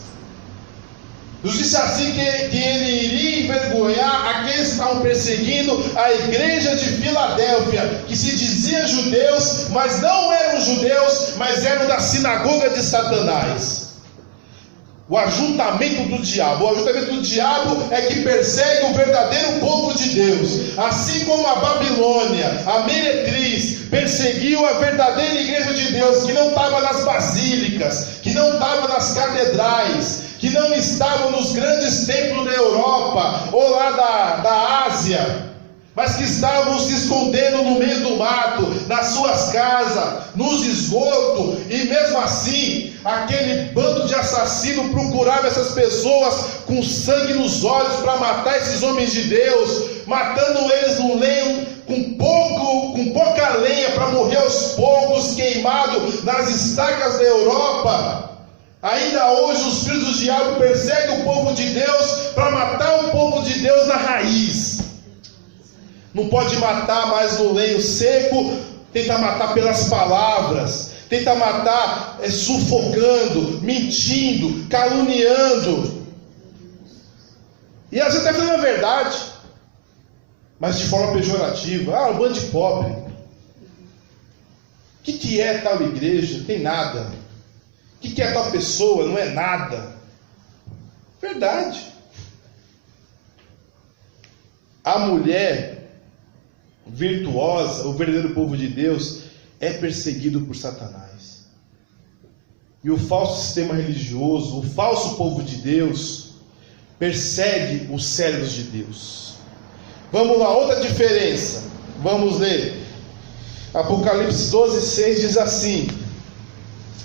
Nos disse assim que ele iria envergonhar aqueles que estavam perseguindo a igreja de Filadélfia, que se diziam judeus, mas não eram judeus, mas eram da sinagoga de Satanás. O ajuntamento do diabo. O ajuntamento do diabo é que persegue o verdadeiro povo de Deus. Assim como a Babilônia, a meretriz, perseguiu a verdadeira igreja de Deus, que não estava nas basílicas, que não estava nas catedrais, que não estavam nos grandes templos da Europa ou lá da Ásia, mas que estavam se escondendo no meio do mato, nas suas casas, nos esgotos, e mesmo assim, aquele bando de assassinos procurava essas pessoas com sangue nos olhos para matar esses homens de Deus, matando eles no lenho, com pouca lenha, para morrer aos poucos, queimado nas estacas da Europa. Ainda hoje os filhos do diabo perseguem o povo de Deus para matar o povo de Deus na raiz. Não pode matar mais no lenho seco, tenta matar pelas palavras, tenta matar sufocando, mentindo, caluniando. E às vezes até falando a verdade, mas de forma pejorativa. Um bando de pobre. O que é tal igreja? Não tem nada. O que é tal pessoa? Não é nada. Verdade. A mulher virtuosa, o verdadeiro povo de Deus, é perseguido por Satanás. E o falso sistema religioso, o falso povo de Deus, persegue os servos de Deus. Vamos lá, outra diferença. Vamos ler. Apocalipse 12:6 diz assim: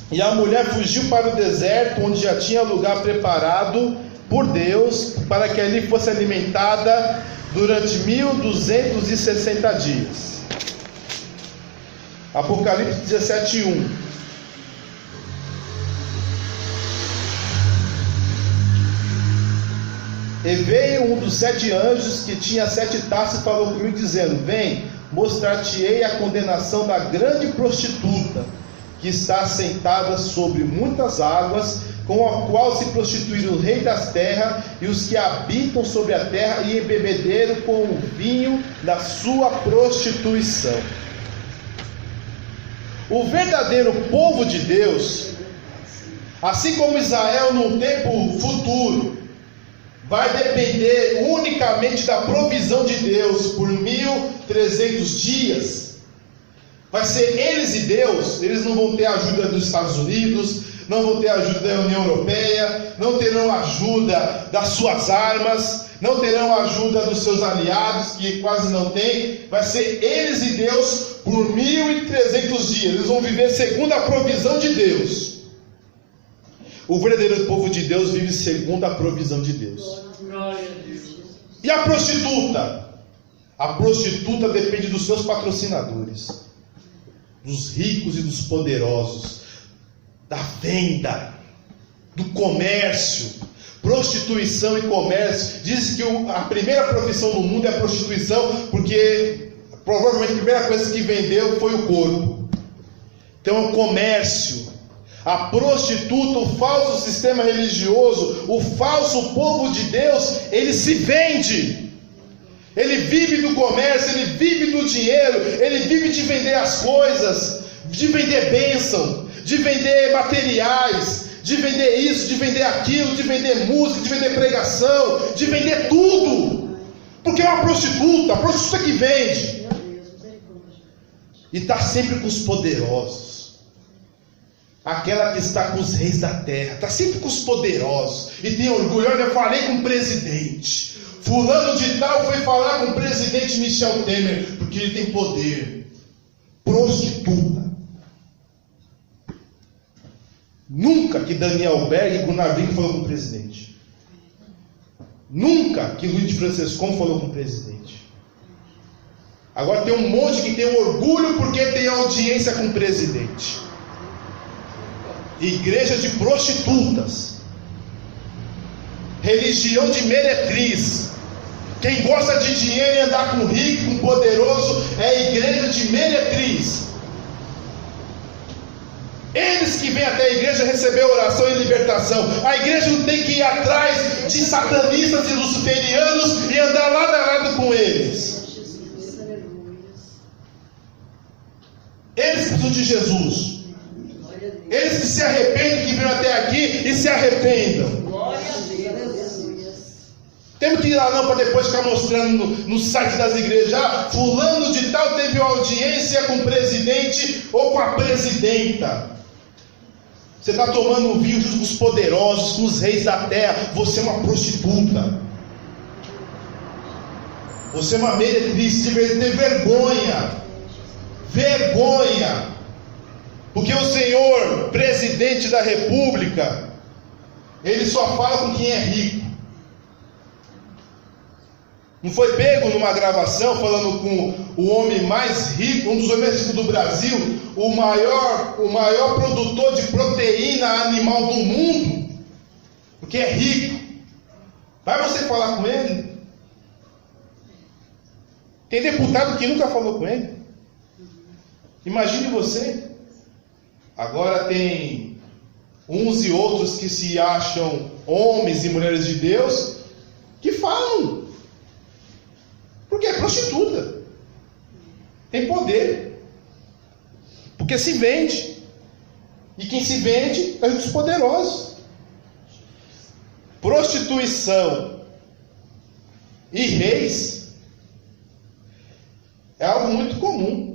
e a mulher fugiu para o deserto, onde já tinha lugar preparado por Deus, para que ali fosse alimentada durante 1260 dias. Apocalipse 17:1. E veio um dos 7 anjos que tinha 7 taças e falou comigo, dizendo: vem, mostrar-te-ei a condenação da grande prostituta, que está assentada sobre muitas águas, com a qual se prostituíram o rei das terras e os que habitam sobre a terra, e embebederam com o vinho da sua prostituição. O verdadeiro povo de Deus, assim como Israel num tempo futuro, vai depender unicamente da provisão de Deus por 1300 dias. Vai ser eles e Deus. Eles não vão ter ajuda dos Estados Unidos, não vão ter ajuda da União Europeia, não terão ajuda das suas armas, não terão ajuda dos seus aliados, que quase não tem. Vai ser eles e Deus por 1300 dias. Eles vão viver segundo a provisão de Deus. O verdadeiro povo de Deus vive segundo a provisão de Deus. E a prostituta? A prostituta depende dos seus patrocinadores, dos ricos e dos poderosos, da venda, do comércio. Prostituição e comércio. Diz que a primeira profissão no mundo é a prostituição, porque provavelmente a primeira coisa que vendeu foi o corpo. Então é o comércio. A prostituta, o falso sistema religioso, o falso povo de Deus, ele se vende. Ele vive do comércio, ele vive do dinheiro, ele vive de vender as coisas, de vender bênção, de vender materiais, de vender isso, de vender aquilo, de vender música, de vender pregação, de vender tudo. Porque é uma prostituta, a prostituta que vende. E está sempre com os poderosos. Aquela que está com os reis da terra, está sempre com os poderosos, e tem orgulho. Olha, eu falei com o presidente, fulano de tal foi falar com o presidente Michel Temer, porque ele tem poder. Prostituta. Nunca que Daniel Berg e Gunnar Ving falou com o presidente. Nunca que Luiz de Francescon falou com o presidente. Agora tem um monte que tem orgulho porque tem audiência com o presidente. Igreja de prostitutas, religião de meretriz. Quem gosta de dinheiro e andar com rico, com poderoso, é igreja de meretriz. Eles que vêm até a igreja receber oração e libertação. A igreja não tem que ir atrás de satanistas e luciferianos e andar lado a lado com eles. Eles precisam de Jesus. Eles que se arrependem, que viram até aqui e se arrependam. Glória a Deus. Temos que ir lá não para depois ficar mostrando no site das igrejas. Ah, fulano de tal teve uma audiência com o presidente ou com a presidenta. Você está tomando vinho junto com os poderosos, com os reis da terra. Você é uma prostituta. Você é uma meretriz. Você deve ter vergonha. Vergonha. Porque o senhor presidente da república, ele só fala com quem é rico. Não foi pego numa gravação falando com o homem mais rico, um dos homens mais ricos do Brasil, o maior produtor de proteína animal do mundo, porque é rico. Vai você falar com ele? Tem deputado que nunca falou com ele. Imagine você. Agora tem uns e outros que se acham homens e mulheres de Deus, que falam. Porque é prostituta. Tem poder. Porque se vende. E quem se vende é os poderosos. Prostituição e reis é algo muito comum.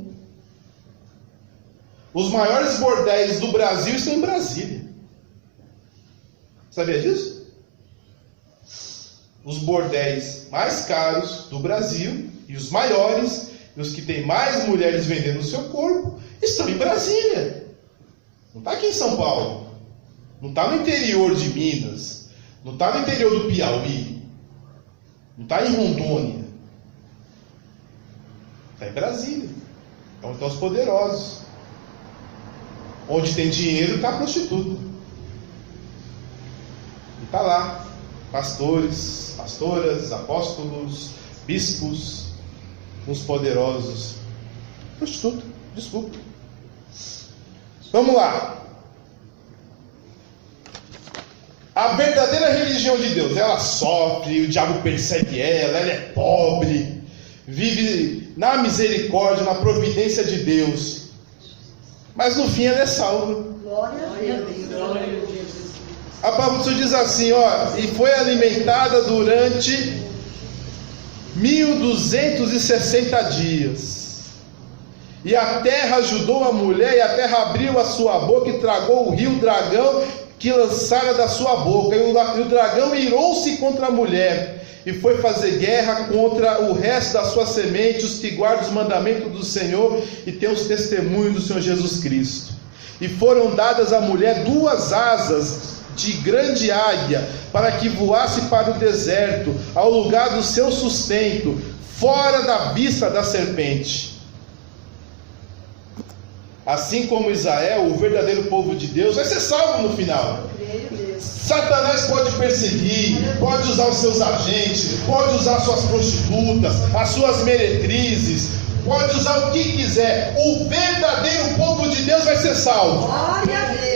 Os maiores bordéis do Brasil estão em Brasília. Sabia disso? Os bordéis mais caros do Brasil e os maiores e os que têm mais mulheres vendendo o seu corpo estão em Brasília. Não está aqui em São Paulo. Não está no interior de Minas. Não está no interior do Piauí. Não está em Rondônia. Está em Brasília. É onde estão os poderosos. Onde tem dinheiro está a prostituta. E está lá. Pastores, pastoras, apóstolos, bispos, os poderosos. Prostituta, desculpa. Vamos lá. A verdadeira religião de Deus, ela sofre, o diabo persegue ela é pobre, vive na misericórdia, na providência de Deus. Mas no fim ela é salva. Glória a Deus. Glória a Deus. A palavra do Senhor diz assim, ó, e foi alimentada durante 1260 dias. E a terra ajudou a mulher, e a terra abriu a sua boca e tragou o rio dragão que lançara da sua boca. E o dragão irou-se contra a mulher, e foi fazer guerra contra o resto da sua semente, os que guardam os mandamentos do Senhor e têm os testemunhos do Senhor Jesus Cristo. E foram dadas à mulher 2 asas de grande águia, para que voasse para o deserto, ao lugar do seu sustento, fora da vista da serpente. Assim como Israel, o verdadeiro povo de Deus, vai ser salvo no final. Satanás pode perseguir, pode usar os seus agentes, pode usar suas prostitutas, as suas meretrizes, pode usar o que quiser. O verdadeiro povo de Deus vai ser salvo. Glória a Deus.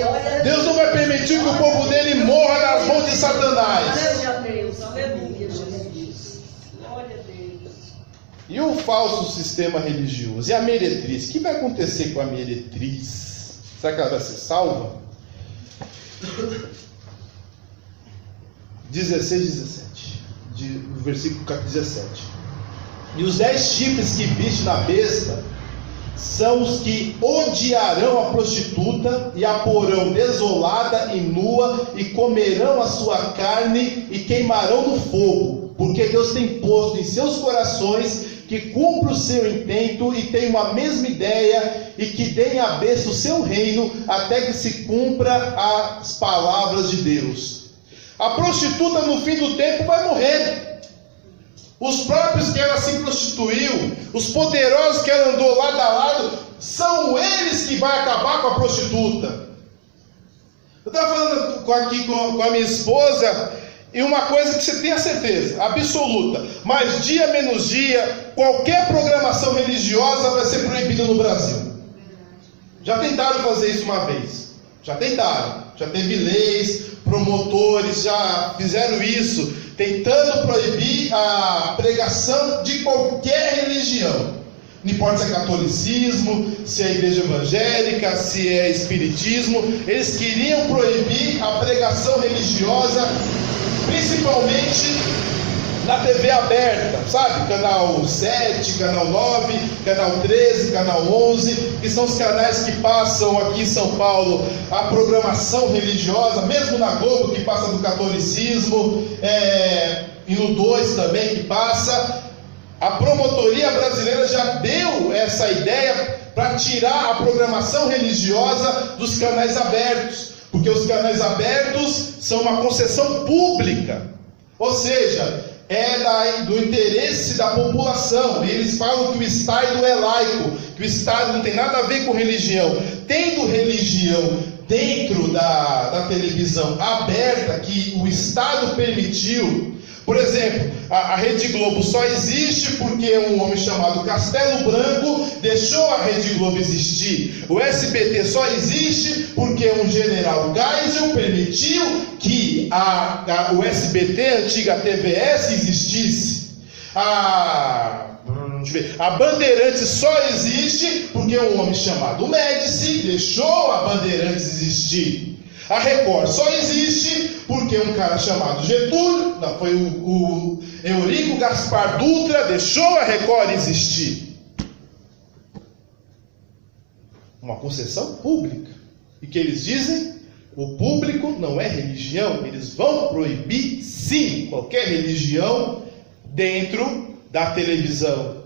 Deus não vai permitir que o povo dele morra nas mãos de Satanás. Glória a Deus. Aleluia, Jesus. Glória a Deus. E o falso sistema religioso? E a meretriz? O que vai acontecer com a meretriz? Será que ela vai ser salva? 16, 17. Versículo 17. E os 10 chifres que viste na besta são os que odiarão a prostituta e a porão desolada e nua, e comerão a sua carne e queimarão no fogo, porque Deus tem posto em seus corações que cumpra o seu intento e tenham a mesma ideia, e que deem à besta o seu reino, até que se cumpra as palavras de Deus. A prostituta no fim do tempo vai morrer. Os próprios que ela se prostituiu, os poderosos que ela andou lado a lado, são eles que vão acabar com a prostituta. Eu estava falando aqui com a minha esposa, e uma coisa que você tem a certeza, absoluta, mas dia menos dia, qualquer programação religiosa vai ser proibida no Brasil. Já tentaram fazer isso uma vez. Já tentaram. Já teve leis, promotores já fizeram isso, tentando proibir a pregação de qualquer religião. Não importa se é catolicismo, se é igreja evangélica, se é espiritismo. Eles queriam proibir a pregação religiosa, principalmente na TV aberta, sabe? Canal 7, Canal 9, Canal 13, Canal 11, que são os canais que passam aqui em São Paulo a programação religiosa, mesmo na Globo, que passa do catolicismo, e no 2 também, que passa. A promotoria brasileira já deu essa ideia para tirar a programação religiosa dos canais abertos, porque os canais abertos são uma concessão pública, ou seja, do interesse da população. Eles falam que o Estado é laico, que o Estado não tem nada a ver com religião. Tendo religião dentro da televisão aberta, que o Estado permitiu. Por exemplo, a Rede Globo só existe porque um homem chamado Castelo Branco deixou a Rede Globo existir. O SBT só existe porque um general Geisel permitiu que o SBT, a antiga TVS, existisse. A Bandeirantes só existe porque um homem chamado Médici deixou a Bandeirantes existir. A Record só existe porque um cara chamado Getúlio, foi o Eurico Gaspar Dutra, deixou a Record existir. Uma concessão pública. E que eles dizem, o público não é religião, eles vão proibir sim qualquer religião dentro da televisão.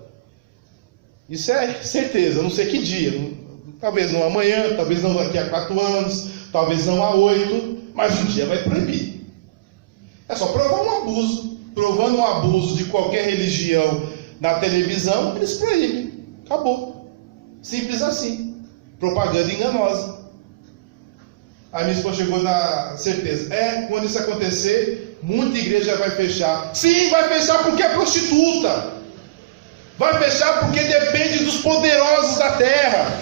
Isso é certeza, não sei que dia. Talvez não amanhã, talvez não daqui a 4 anos, talvez não há 8, mas um dia vai proibir. É só provar um abuso. Provando um abuso de qualquer religião na televisão, eles proíbem. Acabou. Simples assim. Propaganda enganosa. A minha esposa chegou na certeza. Quando isso acontecer, muita igreja vai fechar. Sim, vai fechar porque é prostituta. Vai fechar porque depende dos poderosos da terra.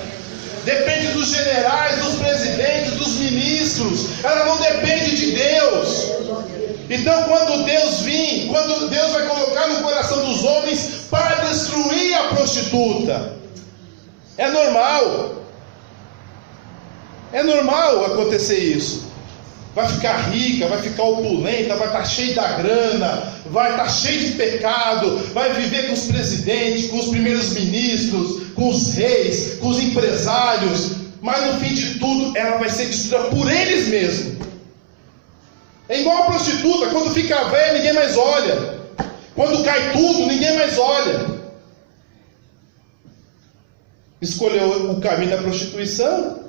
Depende dos generais, dos presidentes, dos ministros. Ela não depende de Deus. Então, quando Deus vir, quando Deus vai colocar no coração dos homens para destruir a prostituta, é normal. É normal acontecer isso. Vai ficar rica, vai ficar opulenta, vai estar cheia da grana, vai estar cheia de pecado, vai viver com os presidentes, com os primeiros ministros, com os reis, com os empresários, mas no fim de tudo ela vai ser destruída por eles mesmos. É igual a prostituta, quando fica velha ninguém mais olha, quando cai tudo ninguém mais olha. Escolheu o caminho da prostituição,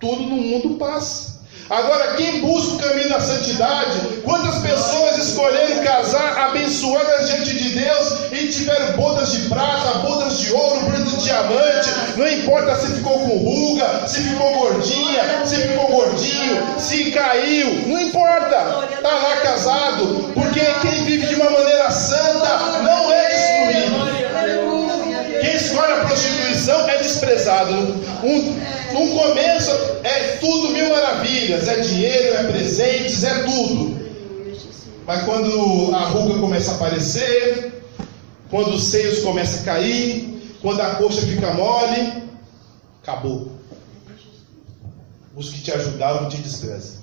tudo no mundo passa. Agora, quem busca o caminho da santidade, quantas pessoas escolheram casar abençoadas diante de Deus e tiveram bodas de prata, bodas de ouro, bodas de diamante, não importa se ficou com ruga, se ficou gordinha, se ficou gordinho, se caiu, não importa, está lá casado, porque quem vive de uma maneira santa não é destruído. Quem escolhe a prostituição é desprezado. No começo é tudo mil maravilhas, é dinheiro, é presentes, é tudo. Mas quando a ruga começa a aparecer, quando os seios começam a cair, quando a coxa fica mole, acabou. Os que te ajudavam te desprezam.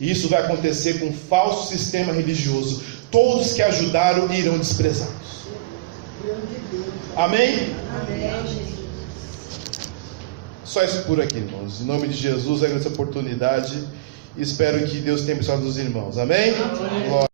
E isso vai acontecer com um falso sistema religioso. Todos que ajudaram irão desprezá-los. Amém? Amém. Só isso por aqui, irmãos. Em nome de Jesus, agradeço a oportunidade e espero que Deus tenha abençoado os irmãos. Amém? Glória.